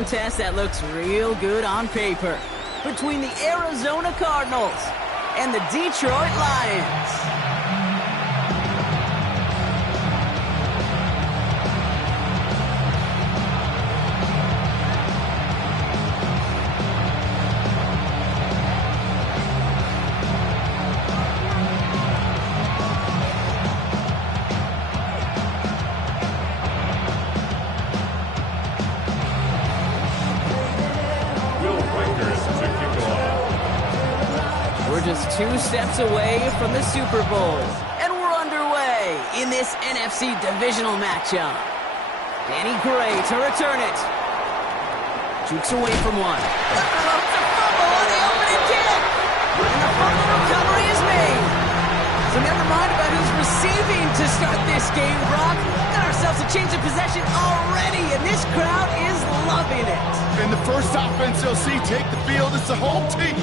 contest that looks real good on paper between the Arizona Cardinals and the Detroit Lions. We're just 2 steps away from the Super Bowl, and we're underway in this NFC divisional matchup. Danny Gray to return it. Jukes away from one. It's a fumble on the opening kick. And the fumble recovery is made. So never mind about who's receiving to start this game, Brock. Got ourselves a change of possession already, and this crowd is loving it. And the first offense you'll see take the field is the home team,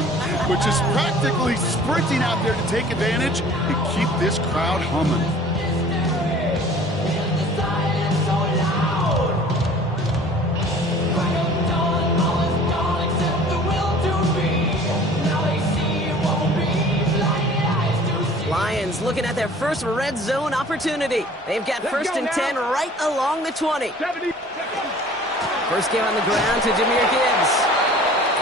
which is practically sprinting out there to take advantage and keep this crowd humming. Lions looking at their first red zone opportunity. They've got first and 10 right along the 20. First game on the ground to Jahmyr Gibbs.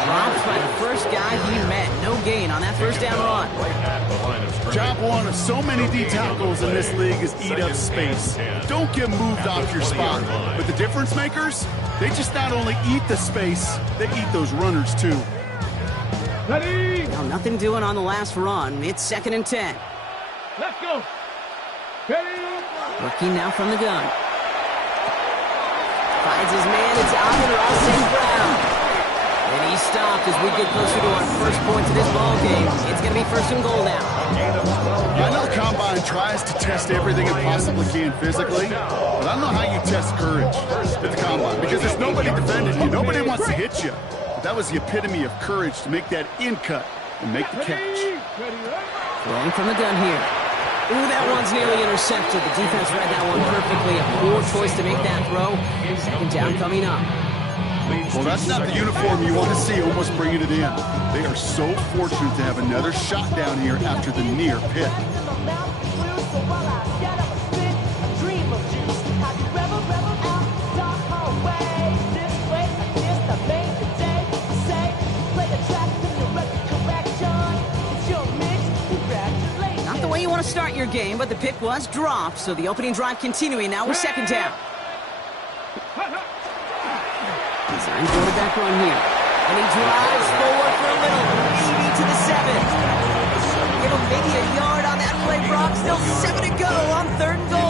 Dropped by the first guy he met. No gain on that first down run. Job one of so many D tackles in this league is eat up space. Don't get moved off your spot. But the difference makers, they just not only eat the space, they eat those runners too. Now nothing doing on the last run. It's second and 10. Let's go. Ready? Working now from the gun. Finds his man. It's Amon-Ra St. Brown. And he stopped as we get closer to our first point to this ball game. It's going to be first and goal now. I know Combine tries to test everything it possibly can physically, but I don't know how you test courage at the Combine because there's nobody defending you. Nobody wants to hit you. But that was the epitome of courage to make that in cut and make the catch. Throwing from the gun here. Ooh, that one's nearly intercepted. The defense read that one perfectly. A poor choice to make that throw. Second down coming up. Well, that's not the uniform you want to see almost bringing it in. They are so fortunate to have another shot down here after the near pick. You want to start your game, but the pick was dropped, so the opening drive continuing now with second down. Design quarterback run here, and he drives forward for a little, maybe to the 7. Give him maybe a yard on that play, Brock. Still 7 to go on third and goal.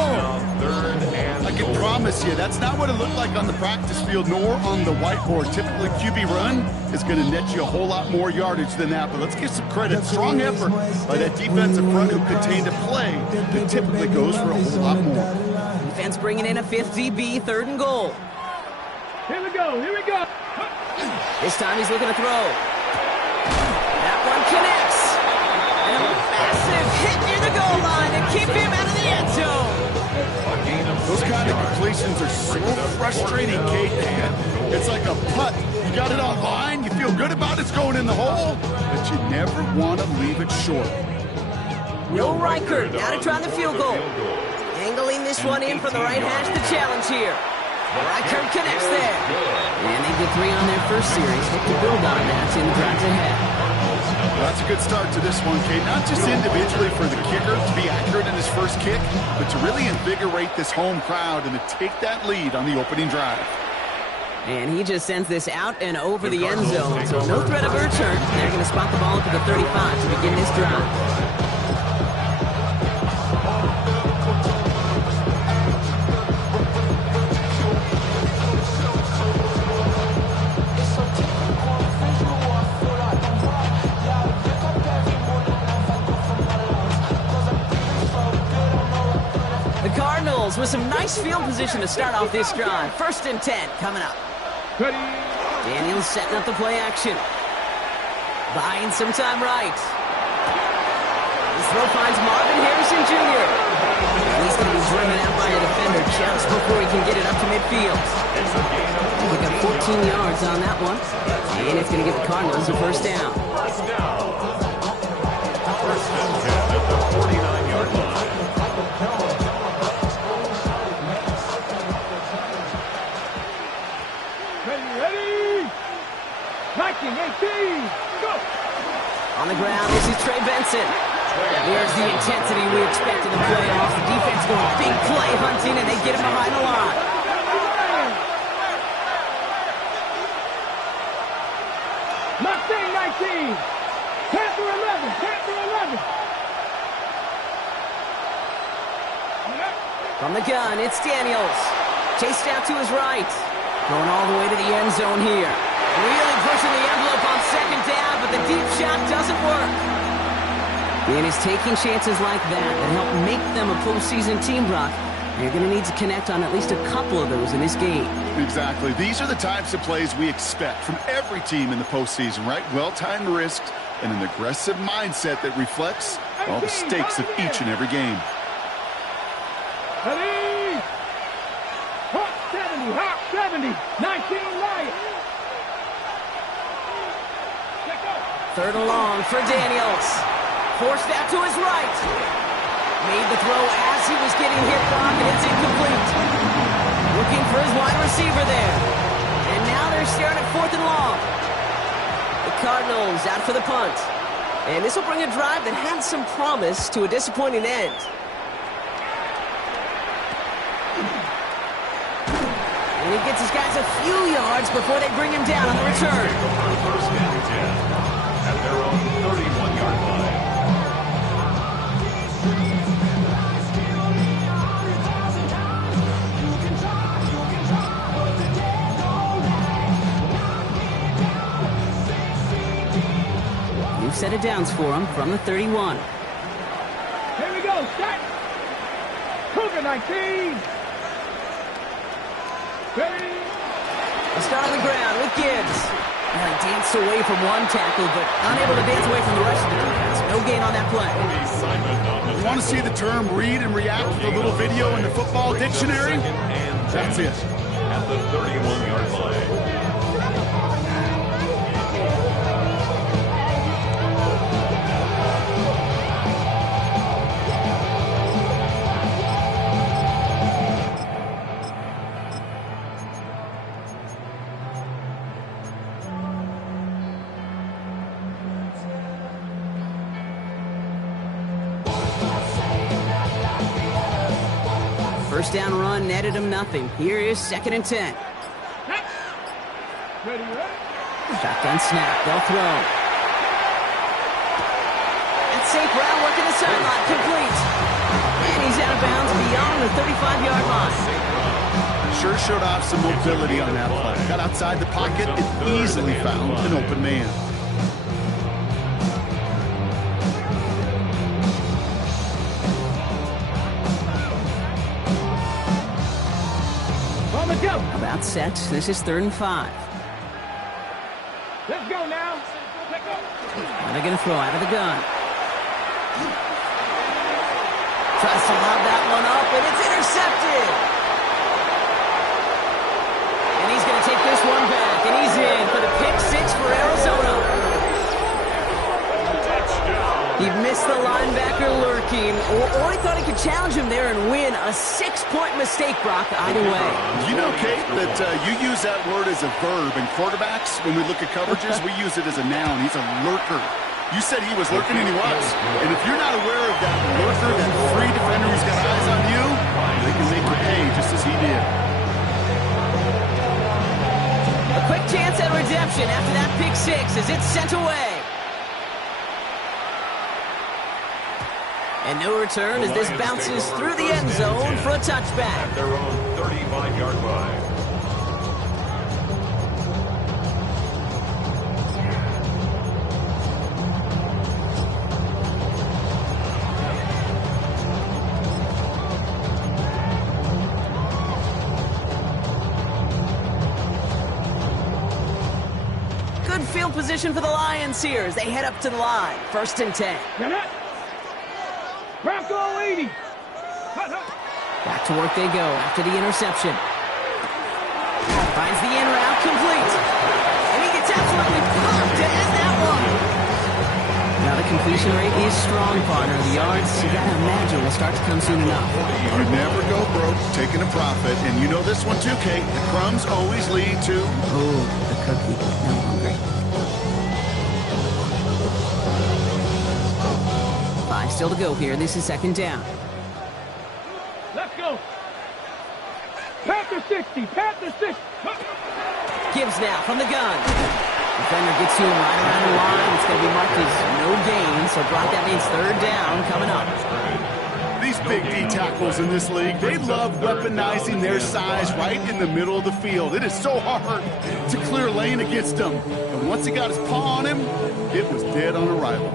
I can promise you, that's not what it looked like on the practice field nor on the whiteboard. Typically, QB run is going to net you a whole lot more yardage than that, but let's give some credit. Strong effort by that defensive front who contained a play that typically goes for a whole lot more. Defense bringing in a 5th DB, third and goal. Here we go, here we go. This time he's looking to throw. That one connects. And a massive hit near the goal line to keep him out of the end zone. Those kind of completions are so frustrating, Kate. It's like a putt. You got it on line, you feel good about it's going in the hole, but you never want to leave it short. Will Reichert now to try the field goal. Angling this one in from the right hash, the challenge here. Reichert connects there. And they get 3 on their first series. Hope to build on that in the drives ahead. Well, that's a good start to this one, Kate. Not just individually for the kicker to be accurate in his first kick, but to really invigorate this home crowd and to take that lead on the opening drive. And he just sends this out and over the end zone, so no threat of a return. They're going to spot the ball up at the 35 to begin this drive. With some nice field position to start off this drive. First and 10 coming up. Ready? Daniels setting up the play action. Buying some time right. This throw finds Marvin Harrison Jr. he's going to be driven out by a defender just before he can get it up to midfield. He got 14 yards on that one, and it's going to give the Cardinals a first down. First and 10 at the 49-yard line. Ready? 19, 18, go! On the ground, this is Trey Benson. Here's the intensity we expect in the playoffs. The defense going big play hunting, and they get him behind the line. Mustang 19, Panther 11, Panther 11. From the gun, it's Daniels. Chased out to his right. Going all the way to the end zone here. Really pushing the envelope on second down, but the deep shot doesn't work. And it's taking chances like that help make them a postseason team, Brock. You're going to need to connect on at least a couple of those in this game. Exactly. These are the types of plays we expect from every team in the postseason, right? Well-timed risks and an aggressive mindset that reflects all the stakes of each and every game. Ready? Hawk 70, 19 Lions. Third and long for Daniels. Forced out to his right. Made the throw as he was getting hit, Brock, and it's incomplete. Looking for his wide receiver there. And now they're staring at fourth and long. The Cardinals out for the punt. And this will bring a drive that had some promise to a disappointing end. And he gets his guys a few yards before they bring him down on the return. First and 10 at their own 31-yard line. New set of downs for him from the 31. Here we go, set. Cougar 19. Ready? They start on the ground with Gibbs. Now he danced away from one tackle, but unable to dance away from the rest of the defense. No gain on that play. You want to see the term read and react with a little video in the football dictionary? That's it. At the 31-yard line. First down run netted him nothing. Here is 2nd and 10. Ready? Shotgun snap. They'll throw. That's St. Brown working the sideline. Complete. And he's out of bounds beyond the 35-yard line. Sure showed off some mobility on that play. Got outside the pocket and easily found an open man. About set. This is 3rd and 5. Let's go now. Now they're going to throw out of the gun. Tries to lob that one up, and it's intercepted. And he's going to take this one back, and he's in for the pick 6 for Arizona. He missed the linebacker lurking, or he thought he could challenge him there and win. A 6-point mistake, Brock, either way. You know, Kate, that you use that word as a verb. In quarterbacks, when we look at coverages, we use it as a noun. He's a lurker. You said he was lurking, and he was. And if you're not aware of that lurker, that free defender who's got eyes on you, they can make you pay just as he did. A quick chance at redemption after that pick 6 as it's sent away. And no return as this bounces through the end zone for a touchback. At their own 35-yard line. Good field position for the Lions here as they head up to the line. 1st and 10. Bronco 80. Hut, hut. Back to work they go after the interception. Finds the in route complete. And he gets absolutely pumped to end that one. Now the completion rate is strong, partner. The yards, you gotta imagine, will start to come soon enough. You never go broke taking a profit. And you know this one too, Kate. The crumbs always lead to... Oh, the cookie. Now I'm hungry. 5 still to go here. This is second down. Let's go. Panther 60. Panther 60. Gibbs now from the gun. Defender gets to him right around the line. It's going to be marked as no gain. So Brock, that means third down coming up. These big D tackles in this league, they love weaponizing their size right in the middle of the field. It is so hard to clear lane against them. And once he got his paw on him, it was dead on arrival.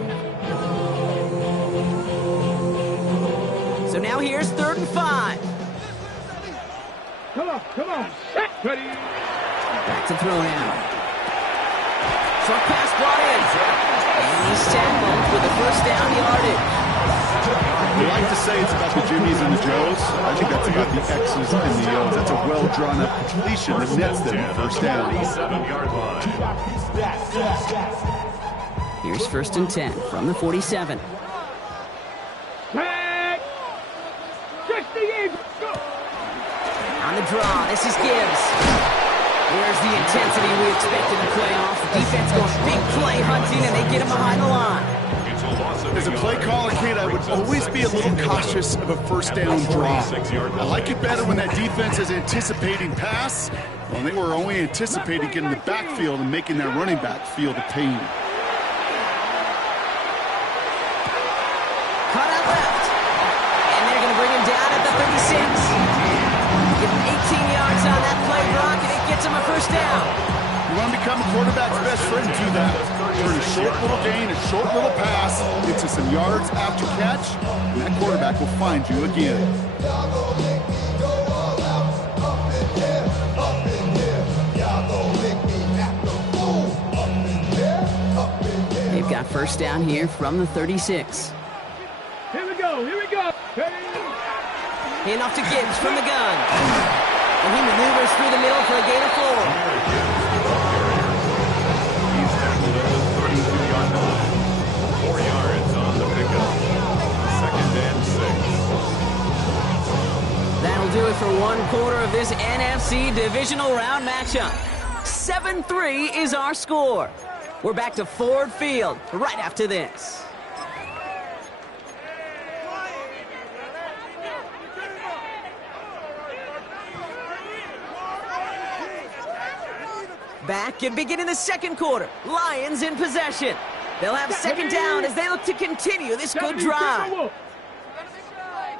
So now here's 3rd and 5. Come on. Set. Ready. Back to throw now. Short pass brought in. And he's tackled with the first down yardage. We like to say it's about the Jimmies and the Joes. I think that's about the X's and the O's. That's a well-drawn-up completion that nets them first down. 47-yard line. Here's 1st and 10 from the 47. Back. 68. Go. On the draw, this is Gibbs. There's the intensity we expect in the playoffs. The defense going big play hunting, and they get him behind the line. As a play caller, Kate, I would always be a little cautious of a first down draw. I like it better when that defense is anticipating pass. Well, they were only anticipating getting the backfield and making that running back feel the pain. Cut out left. And they're going to bring him down at the 36. Give him 18 yards on that play, Brock, and it gets him a first down. You want to become a quarterback's best friend, do that. Turn a short little gain, a short little pass into some yards after catch, and that quarterback will find you again. They've got first down here from the 36. Here we go. Ready. Handoff to Gibbs from the gun. And he maneuvers through the middle for a gain of 4. He's tackled at the 32-yard line. 4 yards on the pickup. 2nd and 6. That'll do it for one quarter of this NFC divisional round matchup. 7-3 is our score. We're back to Ford Field right after this. Back and beginning the second quarter. Lions in possession. They'll have second down as they look to continue this good drive.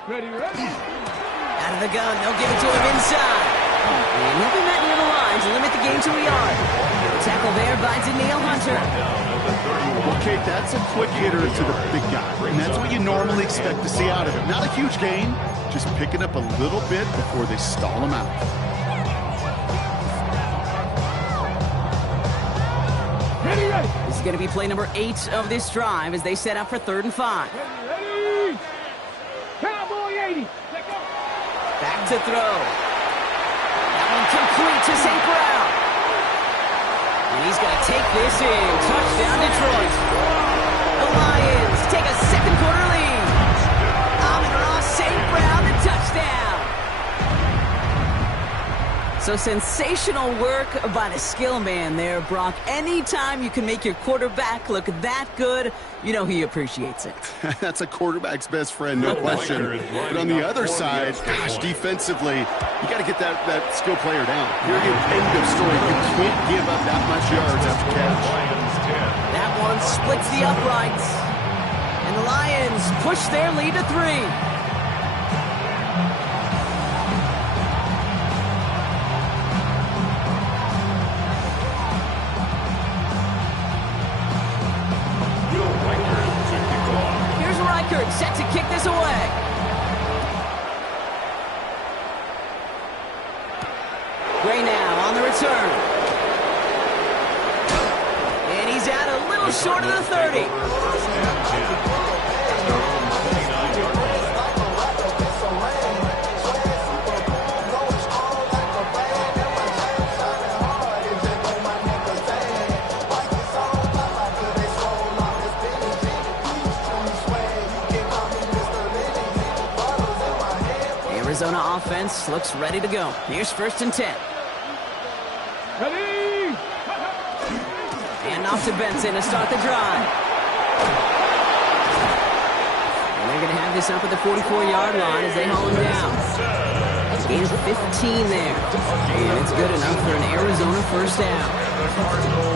Ready. Out of the gun, they'll give it to him inside. And he'll be met near the line to limit the gain to a yard. Tackle there by Danielle Hunter. Okay, that's a quick hitter to the big guy, and that's what you normally expect to see out of him. Not a huge gain, just picking up a little bit before they stall him out. Ready. This is going to be play number 8 of this drive as they set up for 3rd and 5. Ready. Cowboy 80. Back to throw. That one complete to St. Brown. And he's going to take this in. Touchdown, Detroit. The Lions take a second quarter lead. Amon-Ra St. Brown, the touchdown. So sensational work by the skill man there, Brock. Anytime you can make your quarterback look that good, you know he appreciates it. That's a quarterback's best friend, no question. But on the other side, gosh, defensively, you got to get that skill player down. Period, end of story. You can't give up that much yards after catch. That one splits the uprights. And the Lions push their lead to 3. Set to kick this away. Gray now on the return. And he's out a little short of the 30. Arizona offense looks ready to go. Here's 1st and 10. Ready? And off to Benson to start the drive. And they're going to have this up at the 44-yard line as they haul him down. Gain of 15 there. And it's good enough for an Arizona 1st down.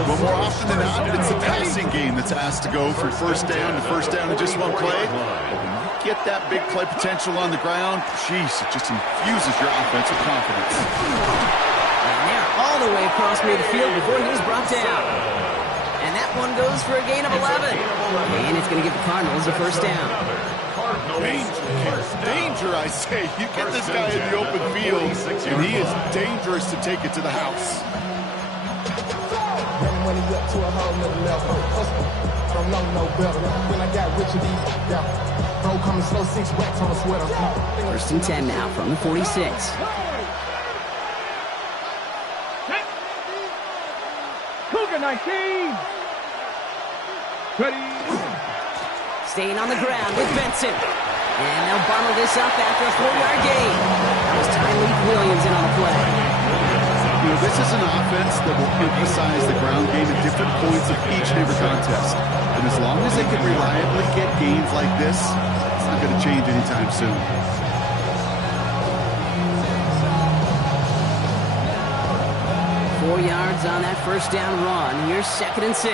Well, more often than not, it's the passing game that's asked to go from 1st down to 1st down in just one play. Get that big play potential on the ground, jeez, it just infuses your offensive confidence. And they're all the way across midfield before he was brought down. And that one goes for a gain of 11. And it's going to give the Cardinals a 1st down. Danger, I say. You get this guy in the open field, and he is dangerous to take it to the house. Money up to a whole nother level. I don't know no better. When I got rich of these, bro coming slow, 6 racks on a sweater. 1st and 10 now from the 46. Cougar 19. Ready? Staying on the ground with Benson. And they'll bundle this up after a 4-yard gain. That was Tyreek Williams in on the play. You know, this is an offense that will emphasize the ground game at different points of each and every contest. And as long as they can reliably get gains like this, it's not going to change anytime soon. Four yards on that 1st down run. Here's 2nd and 6.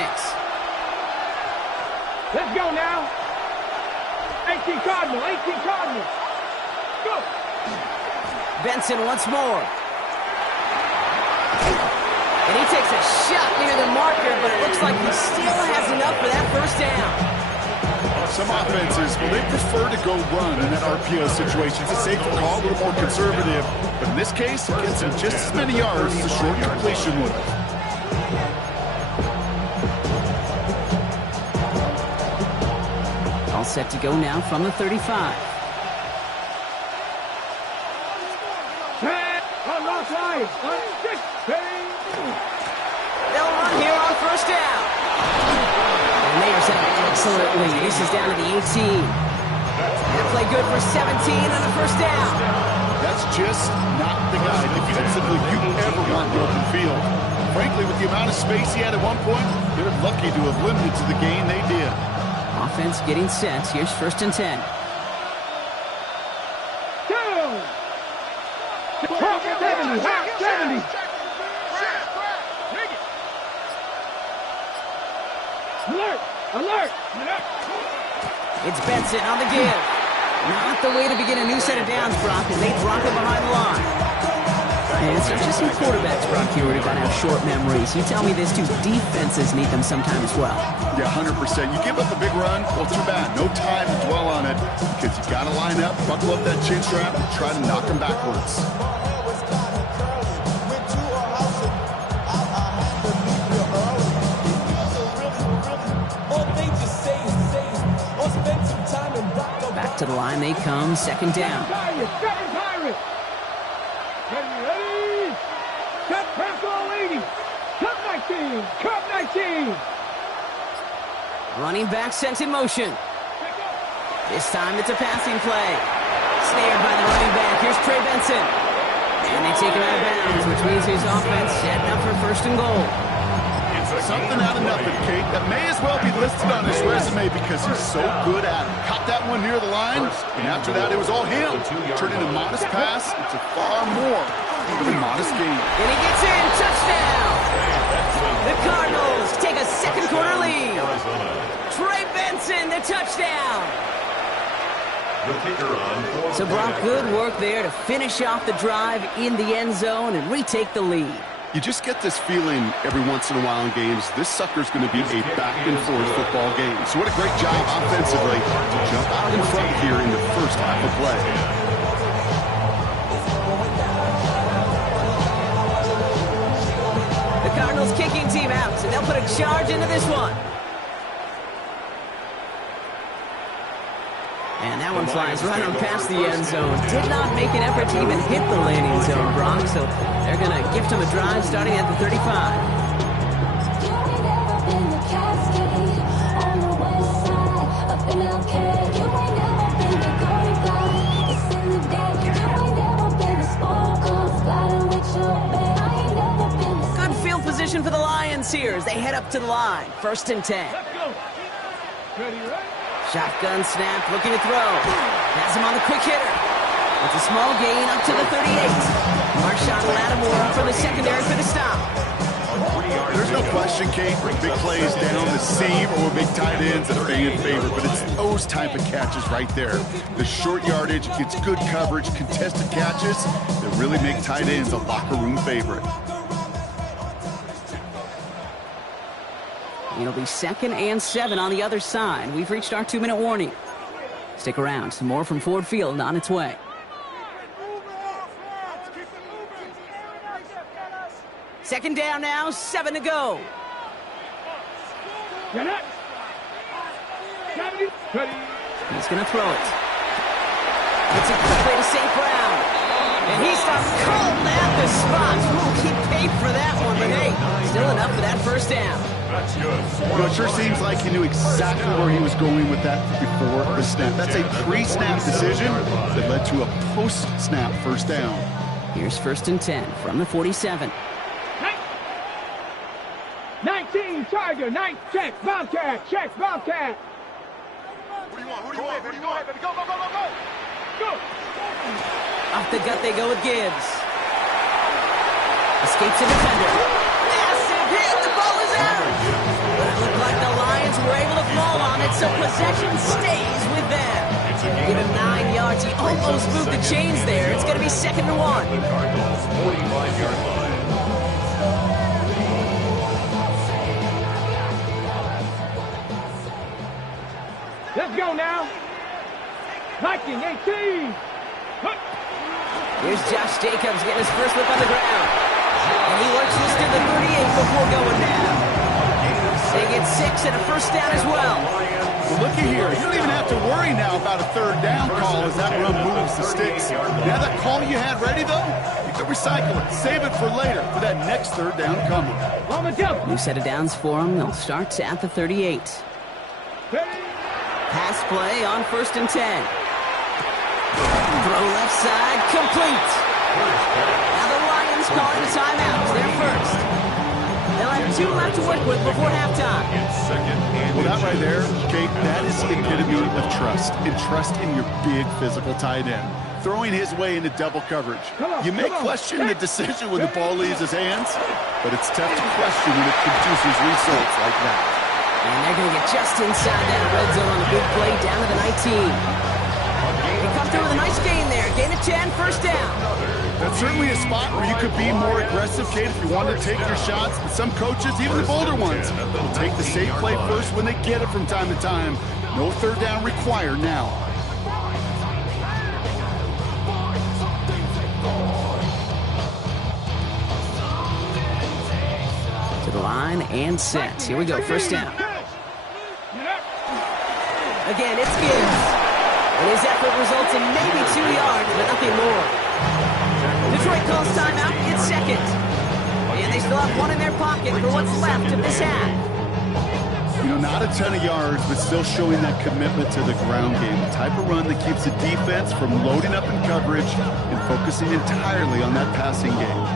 Let's go now. 18 Cardinal, 18 Cardinal. Go. Benson once more. And he takes a shot near the marker, but it looks like he still has enough for that 1st down. Some offenses, well, they prefer to go run in that RPO situation. It's a safer call, a little more conservative. But in this case, it gets him just as many yards as a short completion would. All set to go now from the 35. On the side. On 6. They'll run here on 1st down. And they are set up excellently. This is down to the 18. That play good for 17 on the 1st down. That's just not the guy defensively you ever want in the open field. Frankly, with the amount of space he had at one point, they're lucky to have limited to the gain they did. Offense getting set. Here's 1st and 10. Down. 70. 70. Alert! Alert! It's Benson on the give. Not the way to begin a new set of downs, Brock, and they drop it behind the line. And it's not just some quarterbacks, Brock, here who are going to have short memories. You tell me this too, defenses need them sometimes as well. Yeah, 100%. You give up a big run, well, too bad. No time to dwell on it because you got to line up, buckle up that chin strap, and try to knock them backwards. Back to the line they come, 2nd down. Ready? Cut Purple 80. Cut 19. Cut 19. Running back sent in motion. This time it's a passing play. Snared by the running back. Here's Trey Benson. And they take him out of bounds, which means his offense setting up for 1st and goal. Something out of nothing, Kate, that may as well be listed on his resume because he's so good at it. Caught that one near the line, and after that, it was all him. Turning a modest pass into far more than a modest gain. And he gets in. Touchdown! The Cardinals take a 2nd quarter lead. Trey Benson, the touchdown! So, Brock, good work there to finish off the drive in the end zone and retake the lead. You just get this feeling every once in a while in games, this sucker's going to be a back-and-forth football game. So what a great job offensively to jump out in front here in the 1st half of play. The Cardinals kicking team out, so they'll put a charge into this one. And that one flies right on past the end zone. Did not make an effort to even hit the landing zone, Brock. So they're going to gift him a drive starting at the 35. for the Lions here as they head up to the line. 1st and 10. Let's go. Ready, right? Shotgun snap, looking to throw. Has him on the quick hitter. It's a small gain up to the 38. Marshawn Lattimore for the secondary for the stop. There's no question, Kate, big plays down the seam or big tight ends that are fan favorite, but it's those type of catches right there. The short yardage, gets good coverage, contested catches that really make tight ends a locker room favorite. It'll be 2nd and 7 on the other side. We've reached our 2-minute warning. Stick around. Some more from Ford Field on its way. 2nd down now, 7 to go. Get it. 70. Ready. He's going to throw it. It's a quick way to St. Brown. And he stops cold at the spot. We'll keep paid for that one, but hey, still enough for that 1st down. That's good. You know, it sure seems like he knew exactly where he was going with that before the snap. That's a pre-snap decision that led to a post-snap 1st down. Here's 1st and 10 from the 47. 19, Tiger, 9, check, Bobcat, check, Bobcat. What do you want? Who do you want? Who do you want? Go, go, go, go, go! Go. Off the gut they go with Gibbs. Escapes a defender. Massive hit, the ball is out! But it looked like the Lions were able to fall on it, so possession stays with them. Give him 9 yards, he almost moved the chains there. It's going to be 2nd and 1. The Cardinals' 45-yard line. Let's go now. 19, 18. Here's Josh Jacobs getting his first look on the ground. And he works this to the 38 before going down. They get 6 and a 1st down as well. Well, looky here. You don't even have to worry now about a 3rd down call as that run moves the sticks. Now that call you had ready, though, you can recycle it. Save it for later for that next 3rd down coming. New set of downs for them. They'll start at the 38. Pass play on 1st and 10. Throw left side, complete. Now the Lions calling a timeout. They're first. They'll have 2 left to work with before halftime. Well, that right there, Kate, that is the epitome of trust. And trust in your big physical tight end. Throwing his way into double coverage. You may question the decision when the ball leaves his hands, but it's tough to question when it produces results like that. And they're going to get just inside that red zone on the big play down to the 19. They come through with a nice gain there. Gain of 10, 1st down. That's certainly a spot where you could be more aggressive, Kate, if you wanted to take your shots. But some coaches, even the bolder ones, will take the safe play first when they get it from time to time. No 3rd down required now. To the line and set. Here we go, 1st down. Again, it's Gibbs. And his effort results in maybe 2 yards, but nothing more. Detroit calls timeout. It's 2nd. And they still have 1 in their pocket for what's left of this half. You know, not a ton of yards, but still showing that commitment to the ground game. The type of run that keeps the defense from loading up in coverage and focusing entirely on that passing game.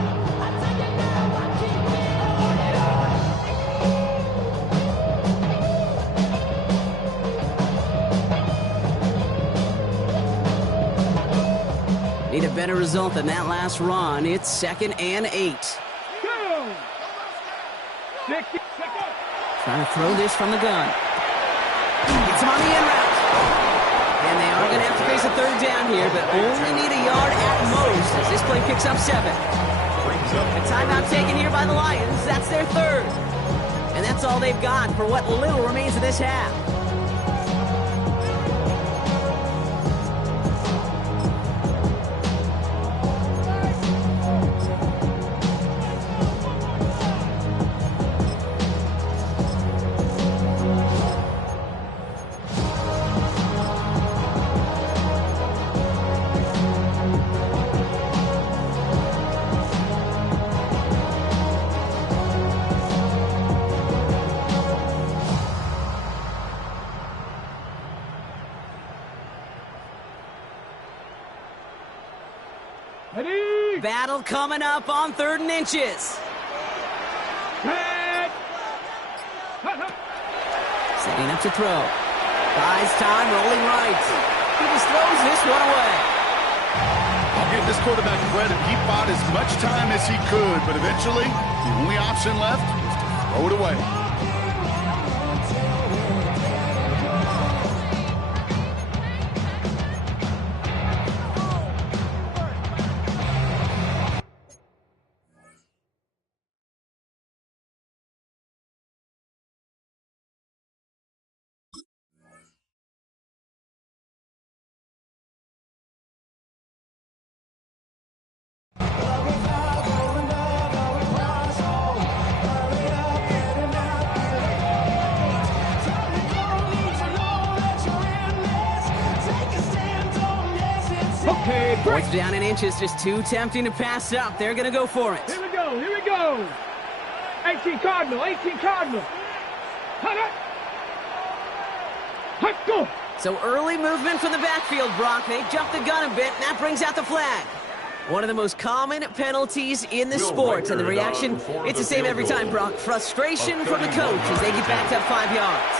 Need a better result than that last run. It's 2nd and 8. Trying to throw this from the gun. Gets him on the in route. And they are going to have to face a 3rd down here, but only need a yard at most as this play picks up 7. A timeout taken here by the Lions. That's their 3rd. And that's all they've got for what little remains of this half. Battle coming up on 3rd and inches. Clean up to throw. Buys time, rolling right. He just throws this one away. I'll give this quarterback credit. He bought as much time as he could, but eventually, the only option left was to throw it away. Okay, break. Fourth down in inches, just too tempting to pass up. They're going to go for it. Here we go, here we go. 18 Cardinal, 18 Cardinal. Hut up. Hut, go. So early movement from the backfield, Brock. They jumped the gun a bit, and that brings out the flag. One of the most common penalties in the sport, and the reaction, it's the same every time, Brock. Frustration from the coach as they get backed up 5 yards.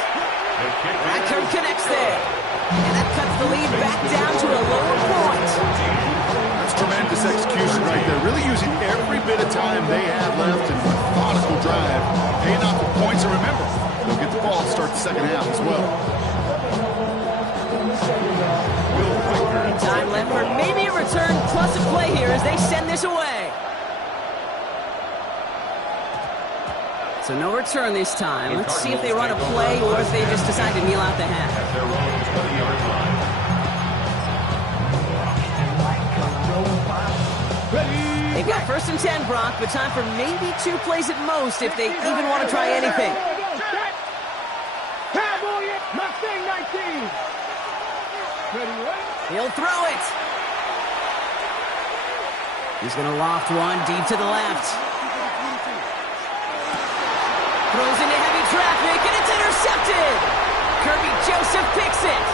Rackard connects there, and that cuts the lead back down to a lower point. That's tremendous execution right there. Really using every bit of time they had left in a methodical drive. Paying off the points, and remember, they'll get the ball to start the second half as well. Time left for maybe a return plus a play here as they send this away. So no return this time. Let's see if they run a play or if they just decide to kneel out the half. At their own 20-yard line. They've got 1st and 10, Brock, but time for maybe 2 plays at most if they even want to try anything. Cowboy, Mustang 19. Ready, what? He'll throw it. He's going to loft one deep to the left. Throws into heavy traffic, and it's intercepted. Kirby Joseph picks it.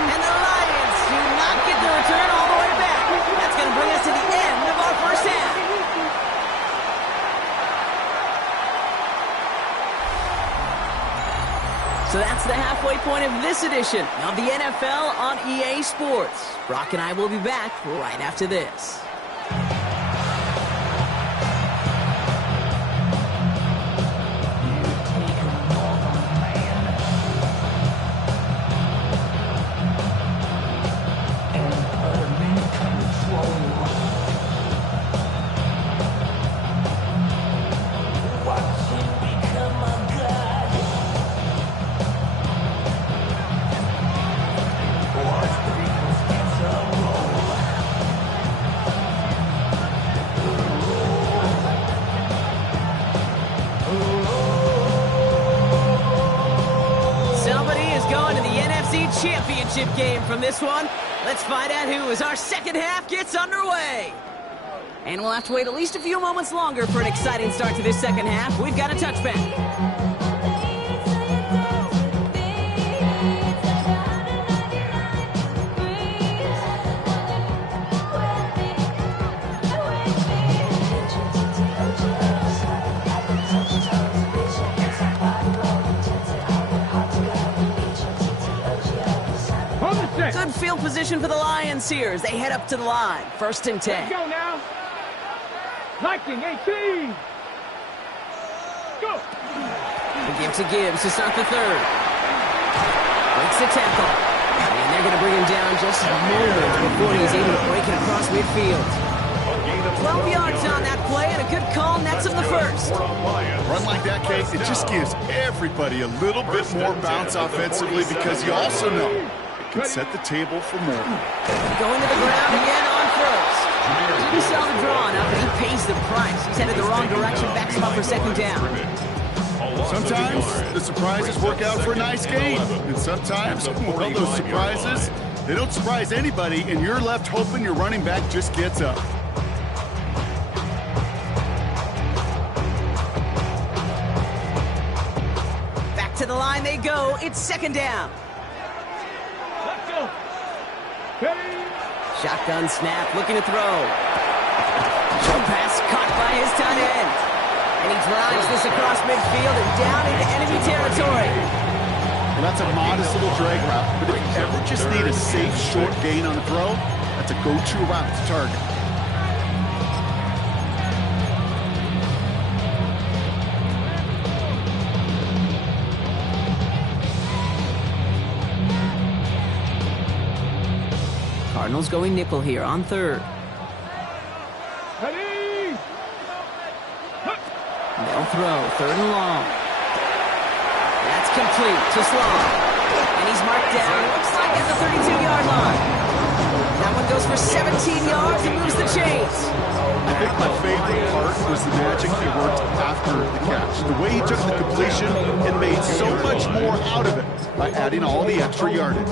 And the Lions do not get the return all the way back. That's going to bring us to the end of our first half. So that's the halfway point of this edition of the NFL on EA Sports. Brock and I will be back right after this. Championship game from this one. Let's find out who, as our second half gets underway. And we'll have to wait at least a few moments longer for an exciting start to this second half. We've got a touchback. Good field position for the Lions here as they head up to the line. 1st and 10. Let's go now. Liking 18. Go. The give to Gibbs to start the third. Breaks the tackle. And they're going to bring him down just a moment before he's able to break it across midfield. 12 yards on that play and a good call nets him the first. Run like that, Case, it just gives everybody a little bit more bounce offensively because you also know can set the table for more. Going to the ground again on first. Didn't sell the draw enough, but he pays the price. He's headed the wrong direction, backs him up for 2nd down. Sometimes the surprises work out for a nice game. And sometimes, well, those surprises, they don't surprise anybody, and you're left hoping your running back just gets up. Back to the line they go. It's 2nd down. Shotgun snap, looking to throw. Short pass caught by his tight end. And he drives this across midfield and down into enemy territory. Well, that's a modest little drag route, but if you ever just need a safe, short gain on the throw, that's a go-to route to target. Cardinals going nickel here on third. Ready? They'll throw, third and long. That's complete to Sloan. And he's marked down, looks like at the 32-yard line. That one goes for 17 yards and moves the chains. I think my favorite part was the magic he worked after the catch. The way he took the completion and made so much more out of it by adding all the extra yardage.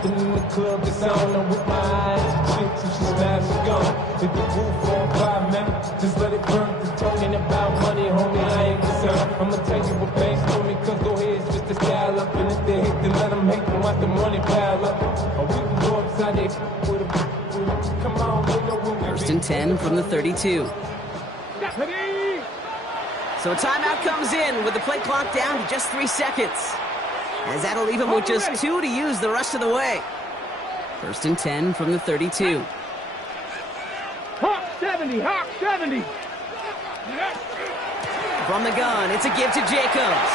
In the club, it's on. I'm with my eyes. Chicks, if she smash, she gone. Hit the roof on fire, man. Just let it burn. Just talking about money, homie, I ain't concerned. I'ma tell you what banks told me, cause go ahead, switch the style up. And if they hate, then let them hate them, watch the money pile up. Or we can go upside it with a come on, we know when we First and 10 from the 32. Ready? So a timeout comes in with the play clock down to just 3 seconds. As that'll leave him with just 2 to use the rest of the way. First and 10 from the 32. Hawk 70, Hawk 70. From the gun, it's a give to Jacobs.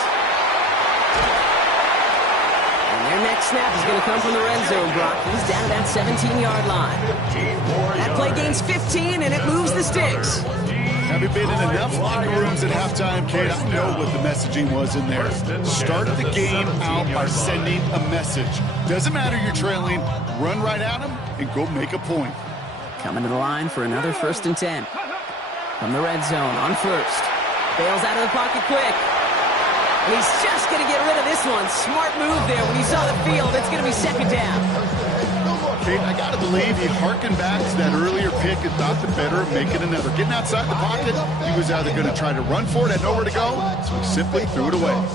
And their next snap is going to come from the red zone, Brock. He's down at that 17-yard line. That play gains 15, and it moves the sticks. Having been in enough locker rooms at halftime, Kate, I know what the messaging was in there. Start the game out by sending a message. Doesn't matter you're trailing, run right at them and go make a point. Coming to the line for another first and 10. From the red zone on first. Bails out of the pocket quick. And he's just going to get rid of this one. Smart move there when he saw the field. It's going to be second down. Kate, I got to believe he harkened back to that earlier pick and thought the better of making another. Getting outside the pocket, he was either going to try to run for it, had nowhere to go, so he simply threw it away. It's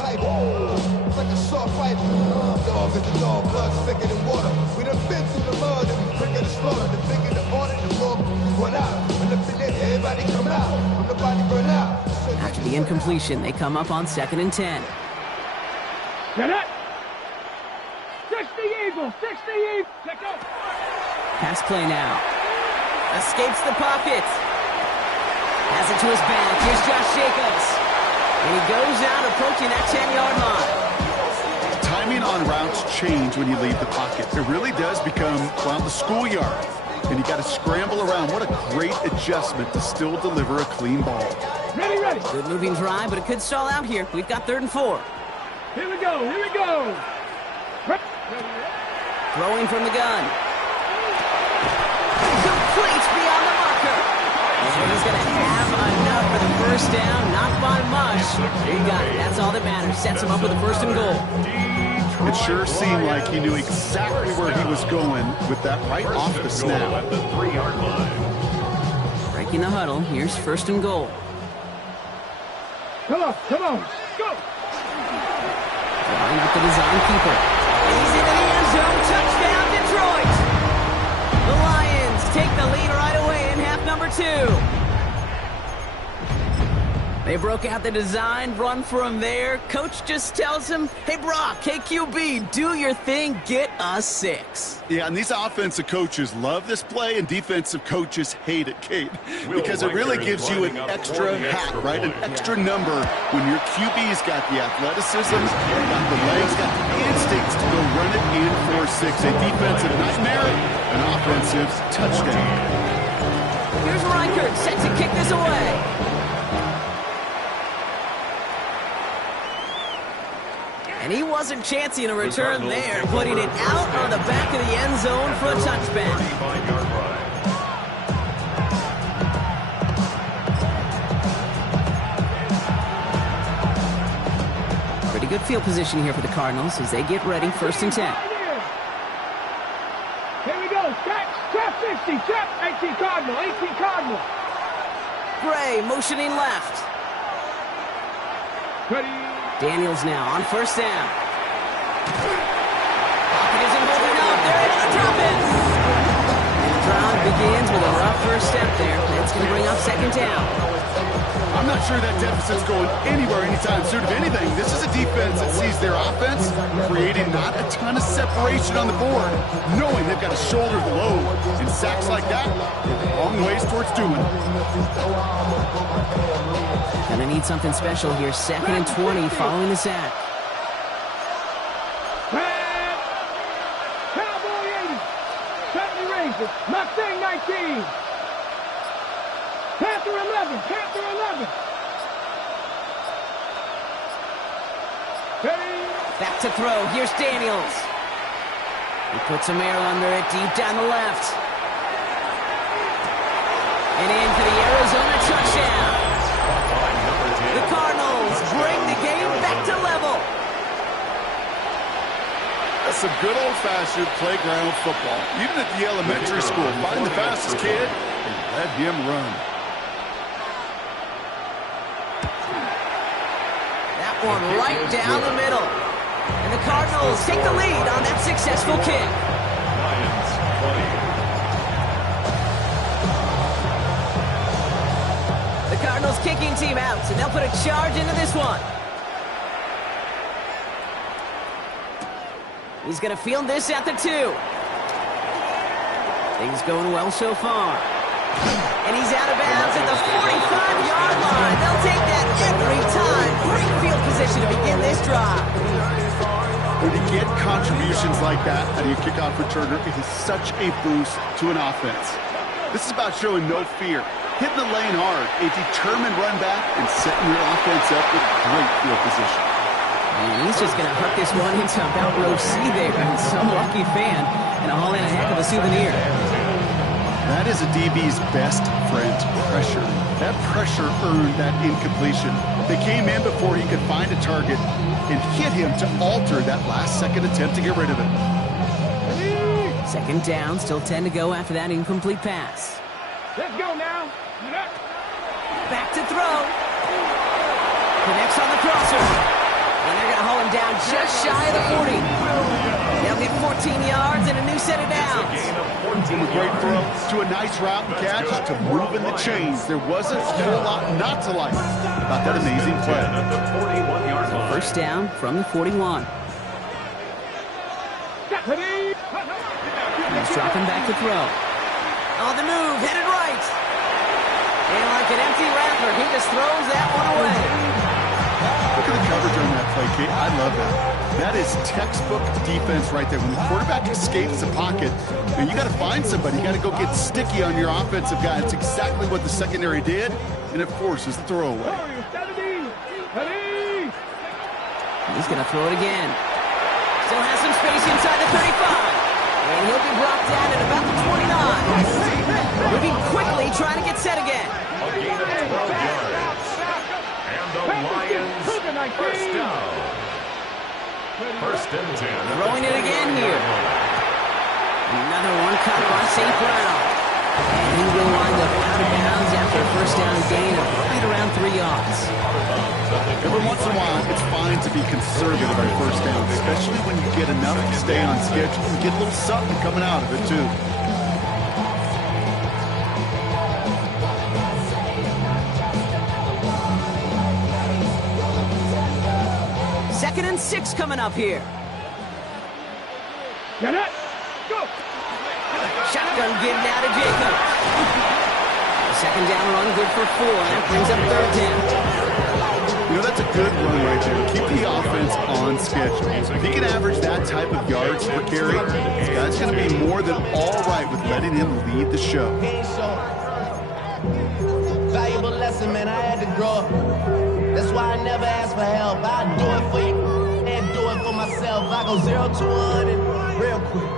like a short fight. Dog is the dog, blood thicker than water. We done been through the mud and we quicker to slaughter. The bigger the order, the more we run out. When the finish, everybody come out. When the body burn out. After the incompletion, they come up on second and 10. Get it. 60 Eagles, 60 Eagles. Let go. Pass play now. Escapes the pocket. Has it to his back. Here's Josh Jacobs. And he goes out approaching that 10-yard line. Timing on routes change when you leave the pocket. It really does become, well, the schoolyard. And you got to scramble around. What a great adjustment to still deliver a clean ball. Ready, ready. Good moving drive, but it could stall out here. We've got third and 4. Here we go, here we go. Throwing from the gun. Complete beyond the marker. And he's going to have enough for the first down. Not by much. He got it. That's all that matters. Sets him up with a first and goal. It sure seemed like he knew exactly where he was going with that right off the snap. At the 3-yard line. Breaking the huddle. Here's first and goal. Come on, go. Drawing up the design keeper. And he's into the end zone. Touchdown, Detroit. The Lions take the lead right away in half number 2. They broke out the design, run from there. Coach just tells him, hey, Brock, hey, QB, do your thing, get us 6. Yeah, and these offensive coaches love this play, and defensive coaches hate it, Kate, because it really gives you an extra hack, right? An extra number when your QB's got the athleticism, got the legs, got the instincts to go run it in for 6. A defensive nightmare, an offensive touchdown. Here's Reichert set to kick this away. And he wasn't chancing a return there, putting it out on the back of the end zone for a touchback. 35-yard ride. Pretty good field position here for the Cardinals as they get ready, first and 10. Here we go, trap 60, trap 18 Cardinal. Gray motioning left. Ready. Daniels now on first down. Pocket isn't holding up. They're able to drop it. And the drive begins with a rough first step there. That's going to bring up second down. I'm not sure that deficit's going anywhere anytime soon. If anything, this is a defense that sees their offense creating not a ton of separation on the board, knowing they've got to shoulder the load. And sacks like that, long ways towards doing it. Gonna need something special here. 2nd and 20 following the sack. Cowboy 80. Bentley Rangers. Mustang 19. Panther 11. Panther 11. Ready. Back to throw. Here's Daniels. He puts some air under it deep down the left. And in for the Arizona touchdown. The Cardinals bring the game back to level. That's some good old-fashioned playground football. Even at the elementary school, find the fastest kid and let him run. That one right down the middle. And the Cardinals take the lead on that successful kick. Lions 20. The Cardinals kicking team out, and they'll put a charge into this one. He's going to field this at the 2. Things going well so far. And he's out of bounds at the 45-yard line. They'll take that every time. Great field position to begin this drive. When you get contributions like that out of your kickoff returner, it is such a boost to an offense. This is about showing no fear, hitting the lane hard, a determined run back, and setting your offense up with great field position. And he's just going to hook this one into about row C there. And some lucky fan and haul in a heck of a souvenir. That is a DB's best friend, pressure. That pressure earned that incompletion. They came in before he could find a target and hit him to alter that last-second attempt to get rid of it. 2nd down, still 10 to go after that incomplete pass. Let's go now. Back to throw. Connects on the crosser. And they're going to haul him down just shy of the 40. They'll get 14 yards and a new set of downs. From a great throw to a nice route and catch to moving the chains. There wasn't a whole lot not to like about that amazing play. At the 41-yard line. First down from the 41. He's dropping back to throw. On the move, headed right. And like an empty wrapper, he just throws that one away. Look at the coverage on that play, Kate. I love that. That is textbook defense right there. When the quarterback escapes the pocket, and you got to find somebody. You got to go get sticky on your offensive guy. That's exactly what the secondary did, and of course, is the throwaway. He's going to throw it again. Still has some space inside the 35. And he'll be brought down at about the 29. Moving quickly, trying to get set again. A gain of 12 yards. And the Lions first down. 1st and 10. Throwing it again here. Another one caught by St. Brown. And he will wind up out of bounds after a first down gain of right around 3 yards. Every once in a while, it's fine to be conservative on first down, especially when you get enough to stay on schedule and get a little something coming out of it, too. Second and 6 coming up here. Get it. Go. Shotgun given out to Jacob. Second down run, good for 4. That brings up 3rd down. You know, that's a good run right there. Keep the offense on schedule. If he can average that type of yards per carry, this guy's going to be more than all right with letting him lead the show. Valuable lesson, man. I had to grow up. That's why I never ask for help. I do it for you and do it for myself. I go 0 to 100 real quick.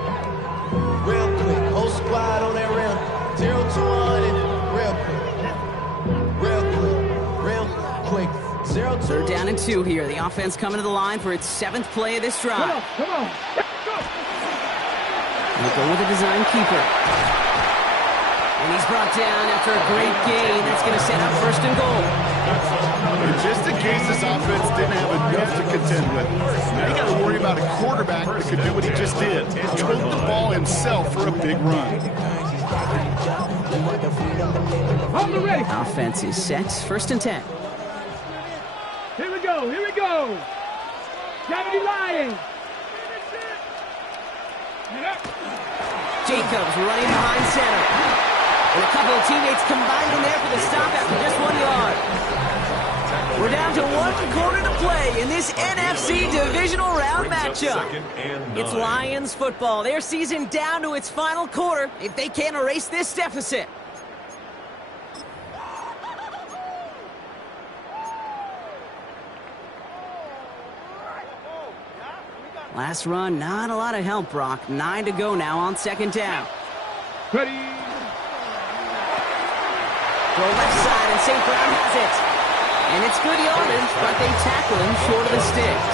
Real quick. Whole squad on that rim. 0 to 100 real quick. Real quick. Real quick. 0 to 3rd down and 2 here. The offense coming to the line for its 7th play of this drive. Come on. Go. We'll go with a design keeper. And he's brought down after a great gain. That's going to set up 1st and goal. And just in case this offense didn't have enough to contend with, now you got to worry about a 1/4 that could do what he just did. Took the ball himself for a big run. Hold the ready. Offense is set. 1st and 10. Here we go. Here we go. Gravity Lions. Jacobs running behind center. And a couple of teammates combined in there for the stop after just 1 yard. We're down to 1 quarter to play in this NFC divisional round matchup. It's Lions football. Their season down to its final quarter if they can't erase this deficit. Last run, not a lot of help, Brock. 9 to go now on 2nd down. Ready. Throw left side, and St. Brown has it. And it's good yardage, but they tackle him short of the sticks.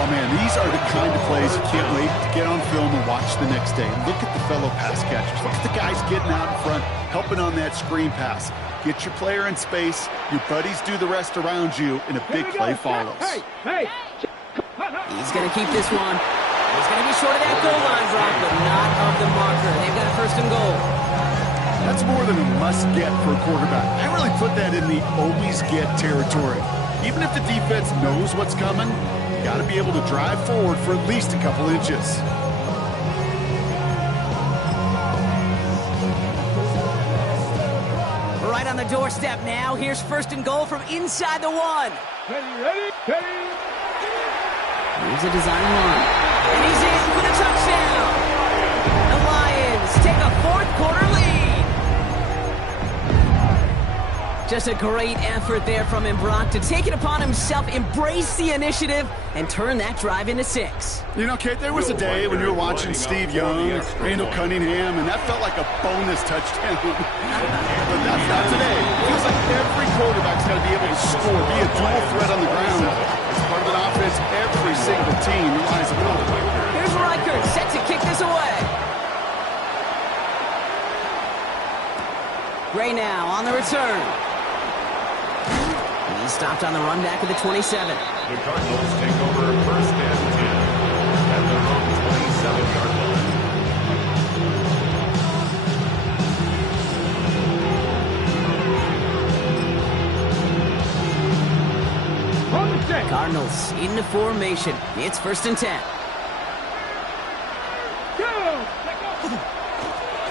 Oh, man, these are the kind of plays you can't wait to get on film and watch the next day. Look at the fellow pass catchers. Look at the guys getting out in front, helping on that screen pass. Get your player in space. Your buddies do the rest around you, and a big play follows. Hey. He's going to keep this one. He's going to be short of that goal line, Brock, but not of the marker. They've got a 1st and goal. That's more than a must-get for a quarterback. I really put that in the always-get territory. Even if the defense knows what's coming, you got to be able to drive forward for at least a couple inches. Right on the doorstep now. Here's 1st and goal from inside the 1. Ready. Here's a design run. And he's in for the touchdown. The Lions take a 4th quarter lead. Just a great effort there from him, Brock, to take it upon himself, embrace the initiative, and turn that drive into 6. You know, Kate, there was a day when you were watching Steve Young, Randall Cunningham, and that felt like a bonus touchdown. But that's not today. It feels like every quarterback's got to be able to score, be a dual threat on the ground. As part of an offense every single team relies upon. Here's Reichert, set to kick this away. Gray now on the return. He's stopped on the run back at the 27. The Cardinals take over 1st and 10 at their own 27-yard Hold the Cardinals into formation. It's 1st and 10.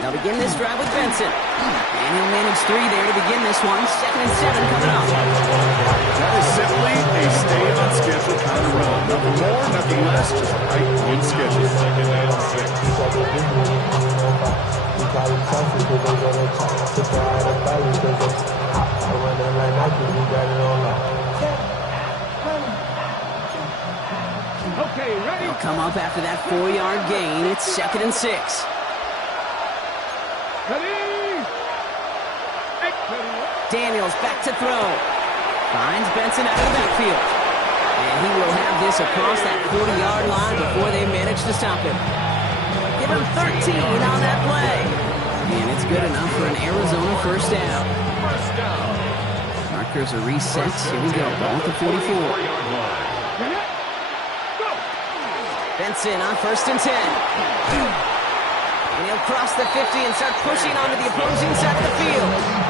They'll begin this drive with Benson. And he'll manage 3 there to begin this one. 2nd and 7 coming up. That is simply a stay-on-schedule kind of run. Nothing more, nothing less, just right on schedule. 2nd and 6. Okay, ready. They'll come up after that 4-yard gain. It's 2nd and 6. Ready. Daniels back to throw. Finds Benson out of the backfield. And he will have this across that 40-yard line before they manage to stop him. Give him 13 on that play. And it's good enough for an Arizona 1st down. Markers are reset. Here we go. Ball at the 44. Benson on 1st and 10. And he'll cross the 50 and start pushing onto the opposing side of the field.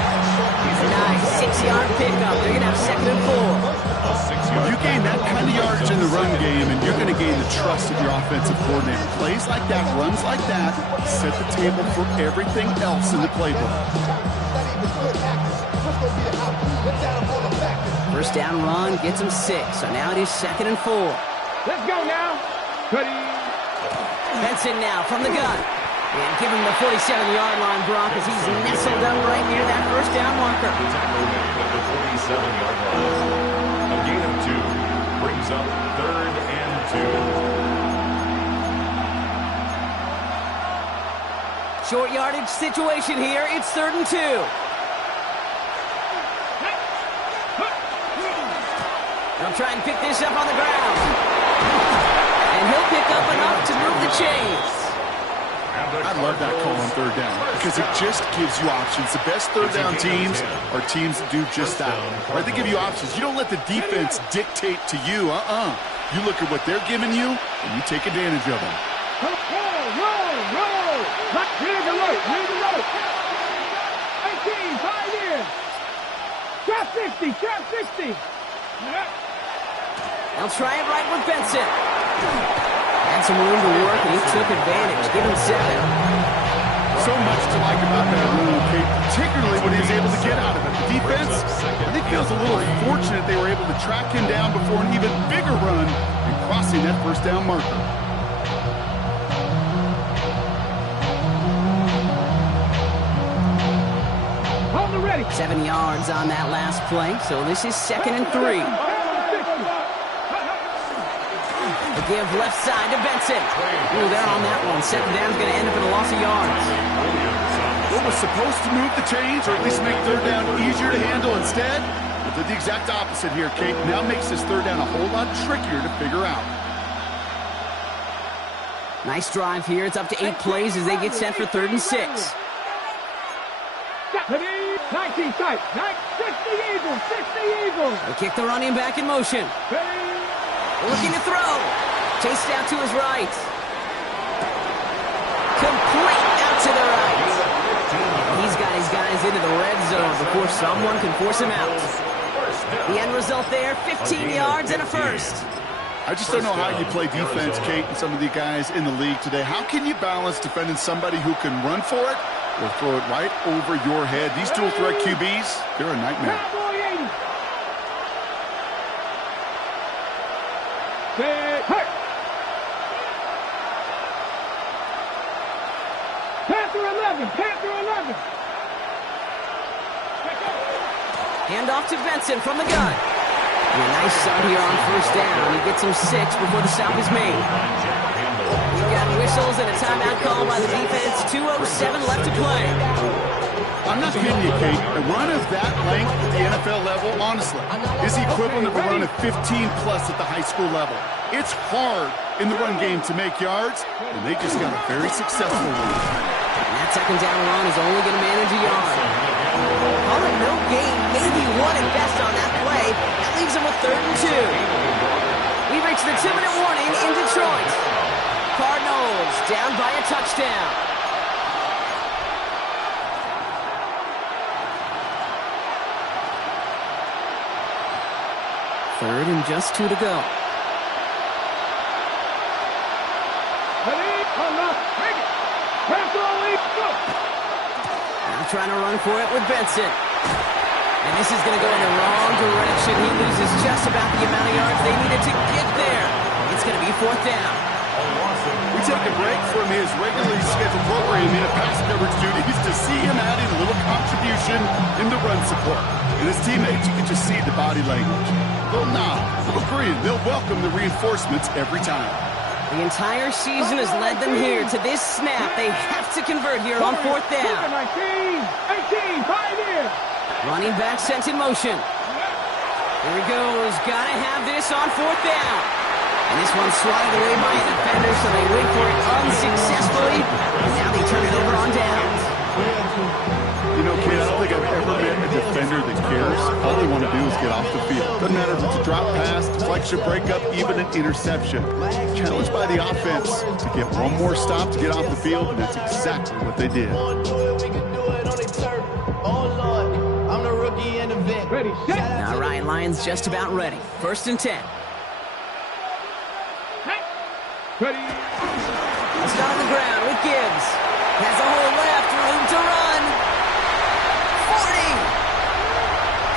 Nice 6-yard pickup. They're going to have 2nd and 4. You gain that kind of yardage in the run game, and you're going to gain the trust of your offensive coordinator. Plays like that, runs like that, set the table for everything else in the playbook. 1st down run gets him 6. So now it is 2nd and 4. Let's go now. Ready. Benson now from the gun. And give him the 47-yard line, Brock, as he's nestled up right near that 1st down marker. Tackle made at the 47-yard line. A gain of 2 brings up 3rd and 2. Short yardage situation here. It's 3rd and 2. They'll try and pick this up on the ground. And he'll pick up enough to move the chains. And I love that call on third down because it just gives you options. The best third down teams are teams that do just that. Right? They give you options. You don't let the defense dictate to you. You look at what they're giving you, and you take advantage of them. Roll! Here's the look. 18, 5 in. Trap 60. They'll try it right with Benson. Had some room to work, and he took advantage. Give him 7. So much to like about that rule, Kate, particularly when he was able to get out of it. The defense, I think, feels a little fortunate they were able to track him down before an even bigger run and crossing that first down marker. Hold the ready. 7 yards on that last play, so this is 2nd and 3. The give left side to Benson. Ooh, they're on that one. 2nd down's going to end up in a loss of yards. What was supposed to move the chains, or at least make third down easier to handle instead, but did the exact opposite here, Kate. Now makes this third down a whole lot trickier to figure out. Nice drive here. It's up to 8 plays as they get set for 3rd and 6. 19 tight. 60 Eagles. They kick the running back in motion. Looking to throw. Chased out to his right. Complete out to the right. He's got his guys into the red zone before someone can force him out. The end result there, 15 yards and a first. I just don't know how you play defense, Kate, and some of the guys in the league today. How can you balance defending somebody who can run for it or throw it right over your head? These dual threat QBs, they're a nightmare. Panther 11. Hand off to Benson from the gun. And a nice start here on first down. He gets him 6 before the stop is made. We've got whistles and a timeout call by the defense. 2:07 left to play. I'm not kidding you, Kate. A run of that length at the NFL level, honestly, is the equivalent of a run of 15-plus at the high school level. It's hard in the run game to make yards, and they just got a very successful one. And that 2nd down run is only going to manage a yard. Call it no gain, maybe 1 at best on that play. That leaves them with 3rd and 2. We reach the 2-minute warning in Detroit. Cardinals down by a touchdown. Third and just 2 to go. Now trying to run for it with Benson. And this is going to go in the wrong direction. He loses just about the amount of yards they needed to get there. It's going to be 4th down. We take a break from his regularly scheduled programming of pass coverage duties to see him adding a little contribution in the run support. And his teammates, you can just see the body language. They'll nod, they'll agree, they'll welcome the reinforcements every time. The entire season has led them here to this snap. They have to convert here on 4th down. 18, 5 in. Running back sent in motion. Here he goes. Gotta have this on 4th down. And this one's swatted away by a defender, so they wait for it unsuccessfully. And now they turn it over on downs. You know, kid, I don't think I've ever met a defender that cares. All they want to do is get off the field. Doesn't matter if it's a drop pass, deflection, breakup, even an interception. Challenged by the offense to get one more stop to get off the field, and that's exactly what they did. Ready, set. All right, Lions just about ready. 1st and 10. Ready. It's on the ground with Gibbs. Has a hole left, room to run. 40.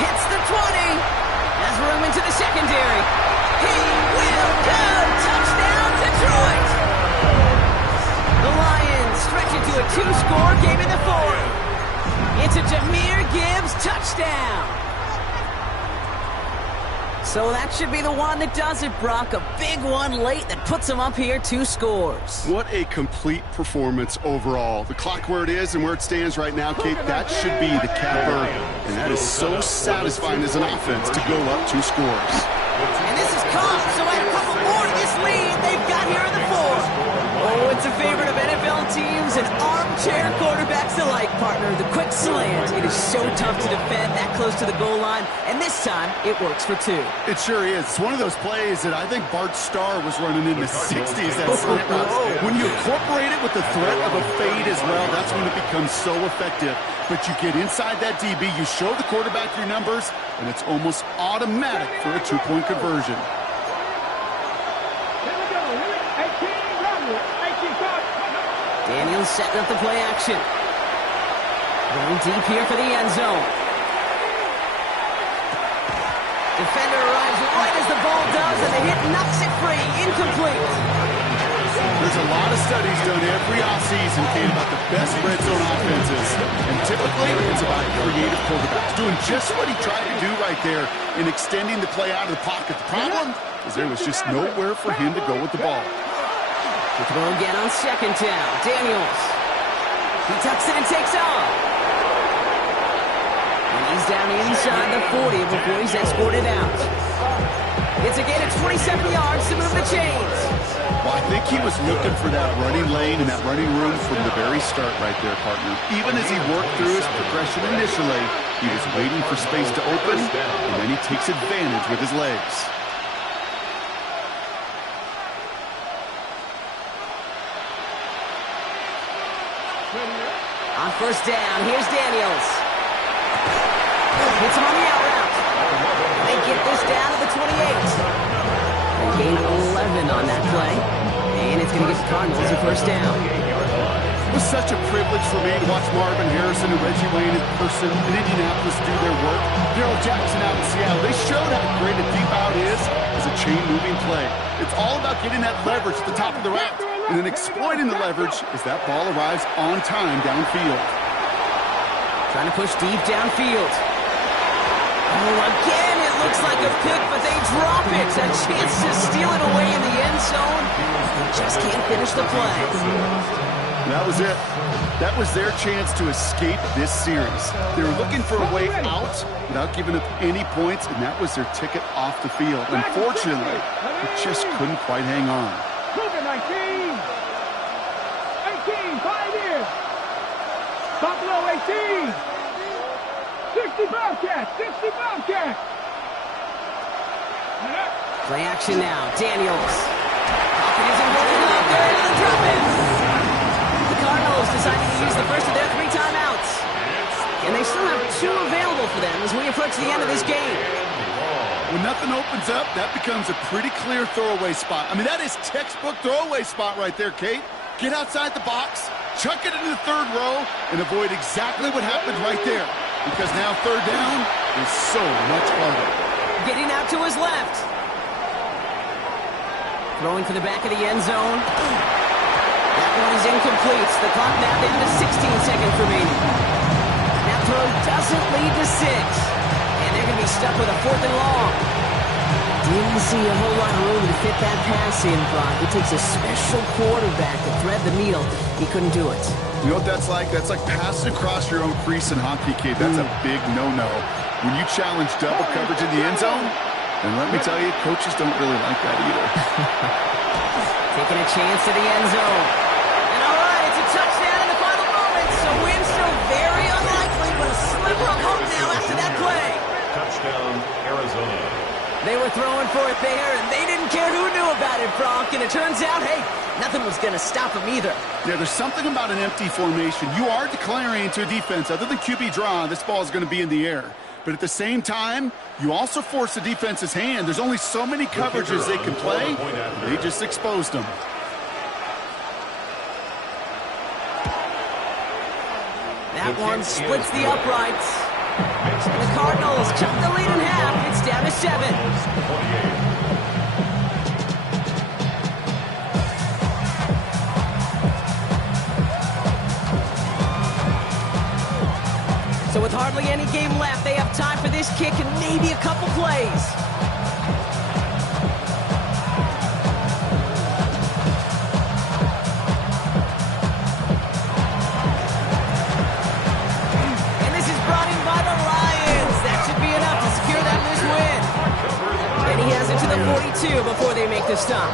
Hits the 20. Has room into the secondary. He will go. Touchdown, Detroit. The Lions stretch it to a 2-score game in the 4th. It's a Jahmyr Gibbs touchdown. So that should be the one that does it, Brock. A big one late that puts them up here 2 scores. What a complete performance overall. The clock where it is and where it stands right now, Kate, that should be the capper. And that is so satisfying as an offense to go up 2 scores. And this is Cobb, so add a couple more to this lead they've got here in the 4th. Oh, it's a favorite of NFL teams, and so tough to defend that close to the goal line, and this time it works for 2. It sure is. It's one of those plays that I think Bart Starr was running in the 60s. That slip route. When you incorporate it with the threat of a fade as well, that's when it becomes so effective. But you get inside that DB, you show the quarterback your numbers, and it's almost automatic for a 2-point conversion. Daniels setting up the play action. Going deep here for the end zone. Defender arrives right as the ball does, and the hit knocks it free. Incomplete. There's a lot of studies done every offseason, Kate, about the best red zone offenses. And typically, it's about creative quarterbacks doing just what he tried to do right there in extending the play out of the pocket. The problem is there was just nowhere for him to go with the ball. The throw again on second down. Daniels. He tucks it and takes off. And he's down inside the 40 before he's escorted out. It's a gain of 27 yards to move the chains. Well, I think he was looking for that running lane and that running room from the very start right there, partner. Even as he worked through his progression initially, he was waiting for space to open, and then he takes advantage with his legs. On first down, here's Daniels. Hits him on the out route. They get this down to the 28. They gain 11 on that play. And it's going to get the Cardinals a first down. It was such a privilege for me to watch Marvin Harrison and Reggie Wayne in person in Indianapolis do their work. Darrell Jackson out in Seattle. They showed how great a deep out is as a chain-moving play. It's all about getting that leverage at the top of the route and then exploiting the leverage as that ball arrives on time downfield. Trying to push deep downfield. Oh, again, it looks like a pick, but they drop it. A chance to steal it away in the end zone. Just can't finish the play. That was it. That was their chance to escape this series. They were looking for a way out without giving up any points, and that was their ticket off the field. Unfortunately, it just couldn't quite hang on. 19. 18, 5 years. Buffalo 18. 60 Bobcats, 60 Bobcats. Play action now. Daniels. Pocket isn't holding up. They're into the drop-in. The Cardinals deciding to use the first of their 3 timeouts. And they still have 2 available for them as we approach the end of this game. When nothing opens up, that becomes a pretty clear throwaway spot. I mean, that is textbook throwaway spot right there, Kate. Get outside the box, chuck it into the 3rd row, and avoid exactly what happened right there. Because now 3rd down is so much harder. Getting out to his left. Throwing to the back of the end zone. That one is incomplete. The clock now down to 16 seconds remaining. That throw doesn't lead to 6. And they're going to be stuck with a 4th and long. Didn't see a whole lot of room to fit that pass in, Brock. It takes a special quarterback to thread the needle. He couldn't do it. You know what that's like? That's like passing across your own crease in hockey, Kate. That's a big no-no. When you challenge double coverage in the end zone, and let me tell you, coaches don't really like that either. Taking a chance to the end zone. And all right, it's a touchdown in the final moments. So win still very unlikely, but a sliver of hope now after that play. Touchdown, Arizona. They were throwing for it there, and they didn't care who knew about it, Bronk. And it turns out, hey, nothing was going to stop them either. Yeah, there's something about an empty formation. You are declaring to a defense, other than QB draw, this ball is going to be in the air. But at the same time, you also force the defense's hand. There's only so many coverages they can play. They just exposed them. That one splits the uprights. And the Cardinals cut the lead in half. It's down to 7. So with hardly any game left, they have time for this kick and maybe a couple plays. And this is brought in by the Lions. That should be enough to secure them this win. And he has it to the 42 before they make the stop.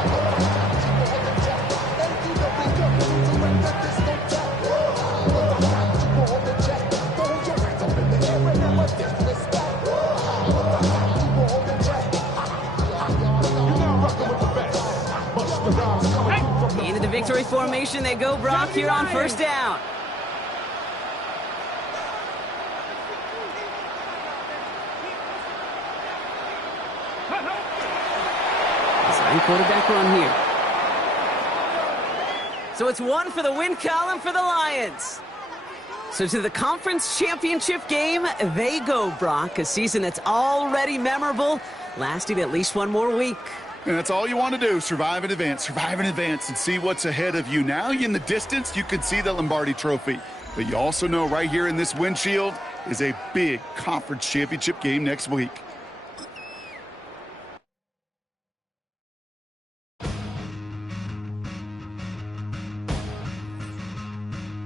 the victory formation they go, Brock, here on first down. Design quarterback run here. So it's one for the win column for the Lions. So to the conference championship game, they go, Brock. A season that's already memorable, lasting at least one more week. And that's all you want to do, survive in advance, and see what's ahead of you. Now in the distance, you can see the Lombardi Trophy. But you also know right here in this windshield is a big conference championship game next week.